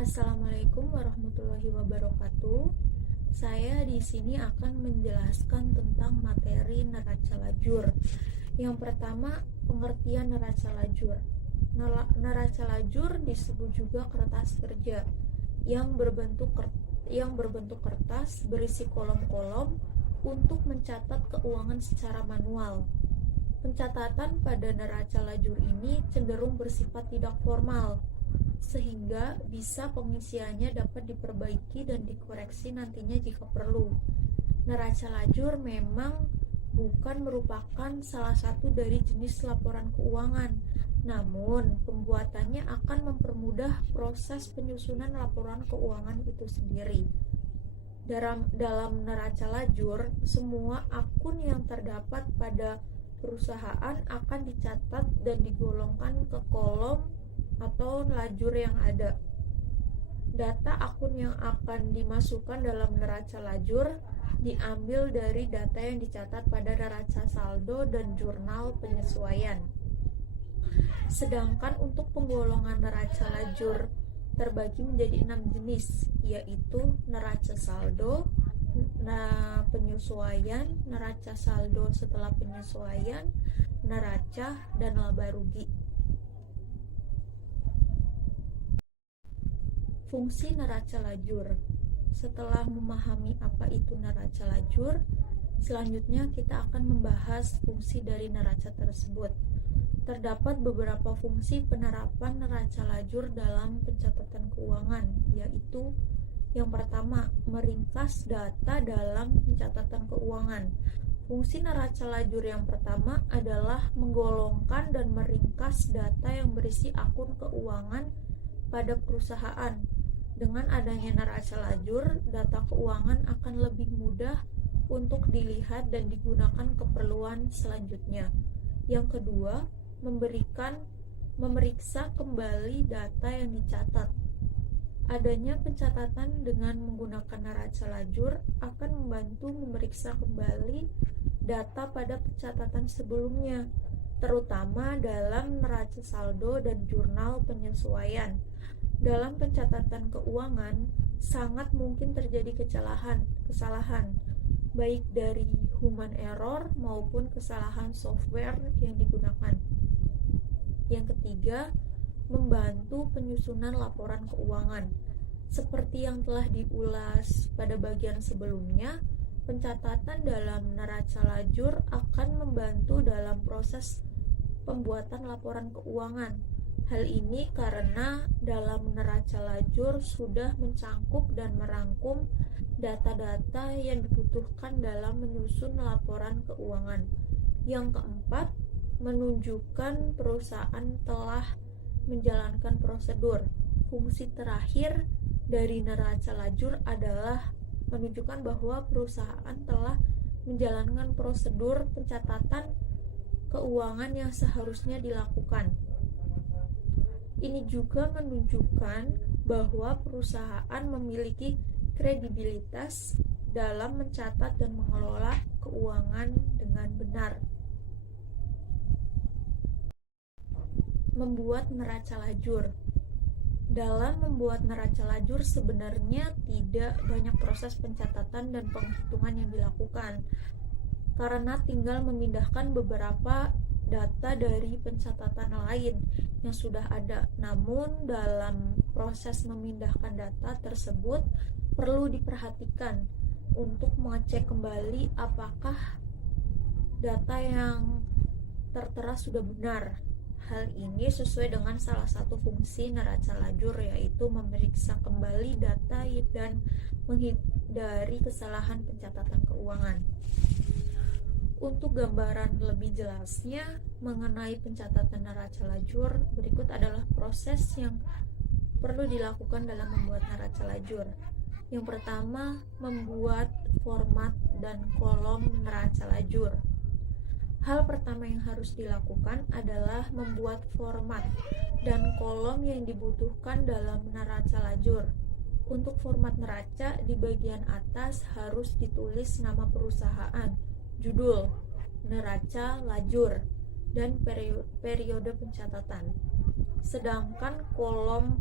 Assalamualaikum warahmatullahi wabarakatuh. Saya di sini akan menjelaskan tentang materi neraca lajur. Yang pertama, pengertian neraca lajur. Neraca lajur disebut juga kertas kerja yang berbentuk kertas berisi kolom-kolom untuk mencatat keuangan secara manual. Pencatatan pada neraca lajur ini cenderung bersifat tidak formal, sehingga bisa pengisiannya dapat diperbaiki dan dikoreksi nantinya jika perlu. Neraca lajur memang bukan merupakan salah satu dari jenis laporan keuangan, namun pembuatannya akan mempermudah proses penyusunan laporan keuangan itu sendiri. Dalam neraca lajur, semua akun yang terdapat pada perusahaan akan dicatat dan digolongkan ke kolom atau lajur yang ada. Data akun yang akan dimasukkan dalam neraca lajur diambil dari data yang dicatat pada neraca saldo dan jurnal penyesuaian. Sedangkan untuk penggolongan neraca lajur terbagi menjadi 6 jenis, yaitu neraca saldo, penyesuaian, neraca saldo setelah penyesuaian, neraca, dan laba rugi. Fungsi neraca lajur. Setelah memahami apa itu neraca lajur, selanjutnya kita akan membahas fungsi dari neraca tersebut. Terdapat beberapa fungsi penerapan neraca lajur dalam pencatatan keuangan, yaitu yang pertama, meringkas data dalam pencatatan keuangan. Fungsi neraca lajur yang pertama adalah menggolongkan dan meringkas data yang berisi akun keuangan pada perusahaan. Dengan adanya neraca lajur, data keuangan akan lebih mudah untuk dilihat dan digunakan keperluan selanjutnya. Yang kedua, memeriksa kembali data yang dicatat. Adanya pencatatan dengan menggunakan neraca lajur akan membantu memeriksa kembali data pada pencatatan sebelumnya, terutama dalam neraca saldo dan jurnal penyesuaian. Dalam pencatatan keuangan, sangat mungkin terjadi kesalahan, baik dari human error maupun kesalahan software yang digunakan. Yang ketiga, membantu penyusunan laporan keuangan. Seperti yang telah diulas pada bagian sebelumnya, pencatatan dalam neraca lajur akan membantu dalam proses pembuatan laporan keuangan. Hal ini karena dalam neraca lajur sudah mencangkup dan merangkum data-data yang dibutuhkan dalam menyusun laporan keuangan. Yang keempat, menunjukkan perusahaan telah menjalankan prosedur. Fungsi terakhir dari neraca lajur adalah menunjukkan bahwa perusahaan telah menjalankan prosedur pencatatan keuangan yang seharusnya dilakukan. Ini juga menunjukkan bahwa perusahaan memiliki kredibilitas dalam mencatat dan mengelola keuangan dengan benar. Membuat neraca lajur. Dalam membuat neraca lajur sebenarnya tidak banyak proses pencatatan dan penghitungan yang dilakukan, karena tinggal memindahkan beberapa data dari pencatatan lain yang sudah ada. Namun dalam proses memindahkan data tersebut perlu diperhatikan untuk mengecek kembali apakah data yang tertera sudah benar. Hal ini sesuai dengan salah satu fungsi neraca lajur, yaitu memeriksa kembali data dan menghindari kesalahan pencatatan keuangan. Untuk gambaran lebih jelasnya mengenai pencatatan neraca lajur, berikut adalah proses yang perlu dilakukan dalam membuat neraca lajur. Yang pertama, membuat format dan kolom neraca lajur. Hal pertama yang harus dilakukan adalah membuat format dan kolom yang dibutuhkan dalam neraca lajur. Untuk format neraca, di bagian atas harus ditulis nama perusahaan, judul, neraca lajur, dan periode pencatatan. Sedangkan kolom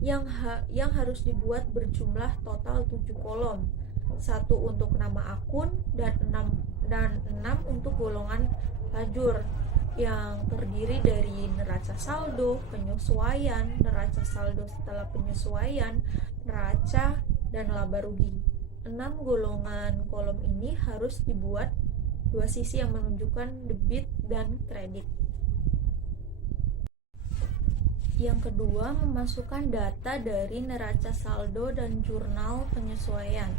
yang harus dibuat berjumlah total 7 kolom. 1 untuk nama akun dan 6 untuk golongan lajur yang terdiri dari neraca saldo, penyesuaian, neraca saldo setelah penyesuaian, neraca, dan laba rugi. 6 golongan kolom ini harus dibuat dua sisi yang menunjukkan debit dan kredit. Yang kedua, memasukkan data dari neraca saldo dan jurnal penyesuaian.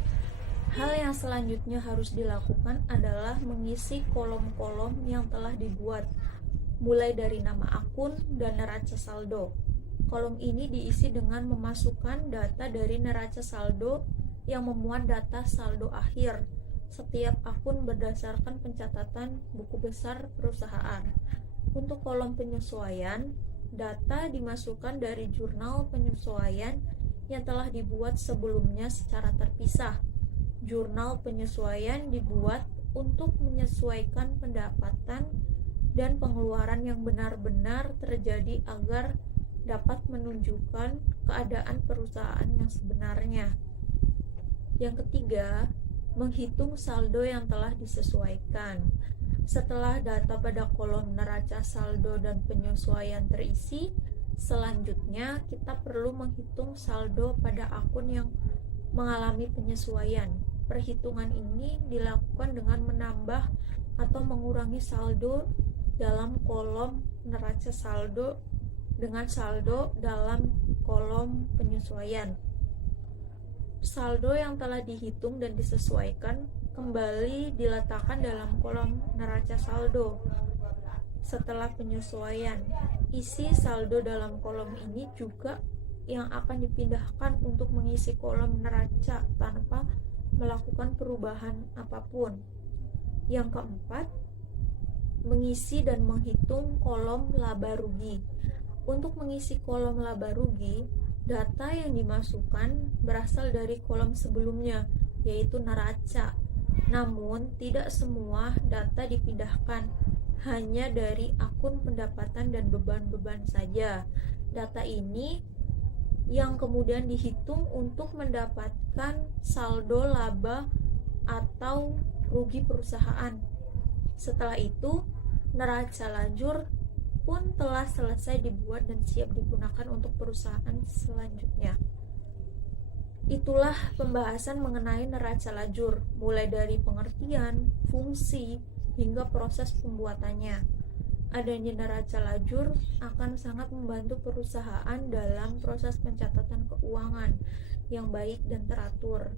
Hal yang selanjutnya harus dilakukan adalah mengisi kolom-kolom yang telah dibuat, mulai dari nama akun dan neraca saldo. Kolom ini diisi dengan memasukkan data dari neraca saldo yang memuat data saldo akhir setiap akun berdasarkan pencatatan buku besar perusahaan. Untuk kolom penyesuaian, data dimasukkan dari jurnal penyesuaian yang telah dibuat sebelumnya secara terpisah. Jurnal penyesuaian dibuat untuk menyesuaikan pendapatan dan pengeluaran yang benar-benar terjadi agar dapat menunjukkan keadaan perusahaan yang sebenarnya. Yang ketiga, menghitung saldo yang telah disesuaikan. Setelah data pada kolom neraca saldo dan penyesuaian terisi, selanjutnya kita perlu menghitung saldo pada akun yang mengalami penyesuaian. Perhitungan ini dilakukan dengan menambah atau mengurangi saldo dalam kolom neraca saldo dengan saldo dalam kolom penyesuaian. Saldo yang telah dihitung dan disesuaikan kembali diletakkan dalam kolom neraca saldo. Setelah penyesuaian, isi saldo dalam kolom ini juga yang akan dipindahkan untuk mengisi kolom neraca tanpa melakukan perubahan apapun. Yang keempat, mengisi dan menghitung kolom laba rugi. Untuk mengisi kolom laba rugi, data yang dimasukkan berasal dari kolom sebelumnya, yaitu neraca. Namun, tidak semua data dipindahkan, hanya dari akun pendapatan dan beban-beban saja. Data ini yang kemudian dihitung untuk mendapatkan saldo laba atau rugi perusahaan. Setelah itu, neraca lajur pun telah selesai dibuat dan siap digunakan untuk perusahaan selanjutnya. Itulah pembahasan mengenai neraca lajur, mulai dari pengertian, fungsi, hingga proses pembuatannya. Adanya neraca lajur akan sangat membantu perusahaan dalam proses pencatatan keuangan yang baik dan teratur.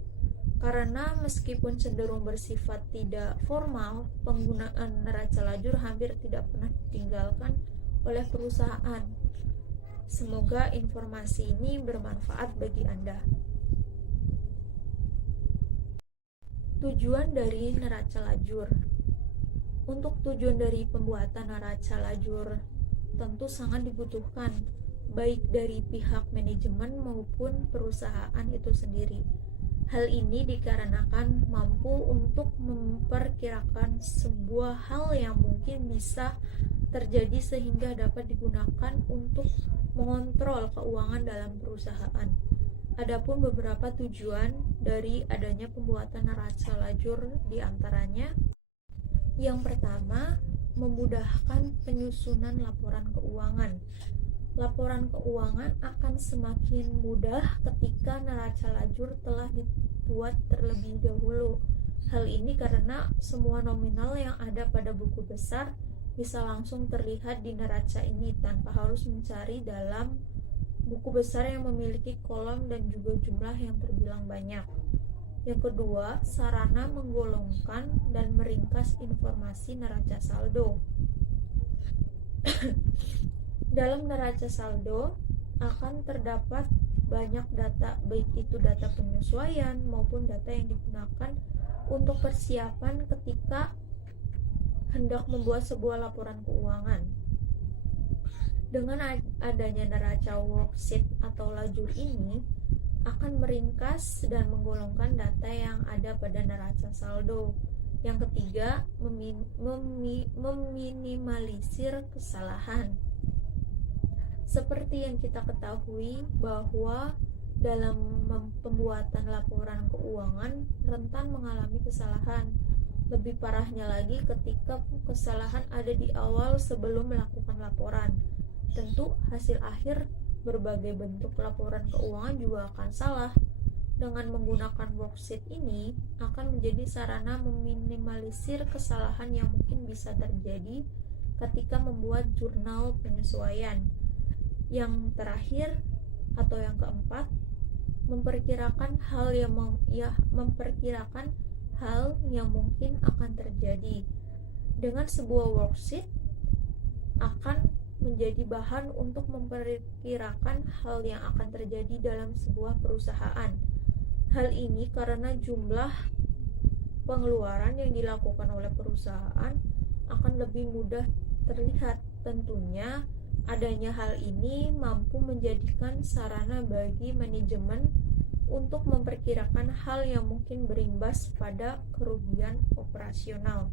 Karena meskipun cenderung bersifat tidak formal, penggunaan neraca lajur hampir tidak pernah ditinggalkan oleh perusahaan. Semoga informasi ini bermanfaat bagi Anda. Tujuan dari neraca lajur. Untuk tujuan dari pembuatan neraca lajur tentu sangat dibutuhkan, baik dari pihak manajemen maupun perusahaan itu sendiri. Hal ini dikarenakan mampu untuk memperkirakan sebuah hal yang mungkin bisa terjadi sehingga dapat digunakan untuk mengontrol keuangan dalam perusahaan. Adapun beberapa tujuan dari adanya pembuatan neraca lajur diantaranya: yang pertama, memudahkan penyusunan laporan keuangan. Laporan keuangan akan semakin mudah ketika neraca lajur telah dibuat terlebih dahulu. Hal ini karena semua nominal yang ada pada buku besar bisa langsung terlihat di neraca ini tanpa harus mencari dalam buku besar yang memiliki kolom dan juga jumlah yang terbilang banyak. Yang kedua, sarana menggolongkan dan meringkas informasi neraca saldo. Dalam neraca saldo akan terdapat banyak data, baik itu data penyesuaian maupun data yang digunakan untuk persiapan ketika hendak membuat sebuah laporan keuangan. Dengan adanya neraca worksheet atau lajur ini akan meringkas dan menggolongkan data yang ada pada neraca saldo. Yang ketiga, meminimalisir kesalahan. Seperti yang kita ketahui bahwa dalam pembuatan laporan keuangan rentan mengalami kesalahan. Lebih parahnya lagi ketika kesalahan ada di awal sebelum melakukan laporan. Tentu hasil akhir berbagai bentuk laporan keuangan juga akan salah. Dengan menggunakan worksheet ini akan menjadi sarana meminimalisir kesalahan yang mungkin bisa terjadi ketika membuat jurnal penyesuaian. Yang terakhir atau yang keempat, memperkirakan hal yang mungkin akan terjadi. Dengan sebuah worksheet akan menjadi bahan untuk memperkirakan hal yang akan terjadi dalam sebuah perusahaan. Hal ini karena jumlah pengeluaran yang dilakukan oleh perusahaan akan lebih mudah terlihat. Tentunya adanya hal ini mampu menjadikan sarana bagi manajemen untuk memperkirakan hal yang mungkin berimbas pada kerugian operasional.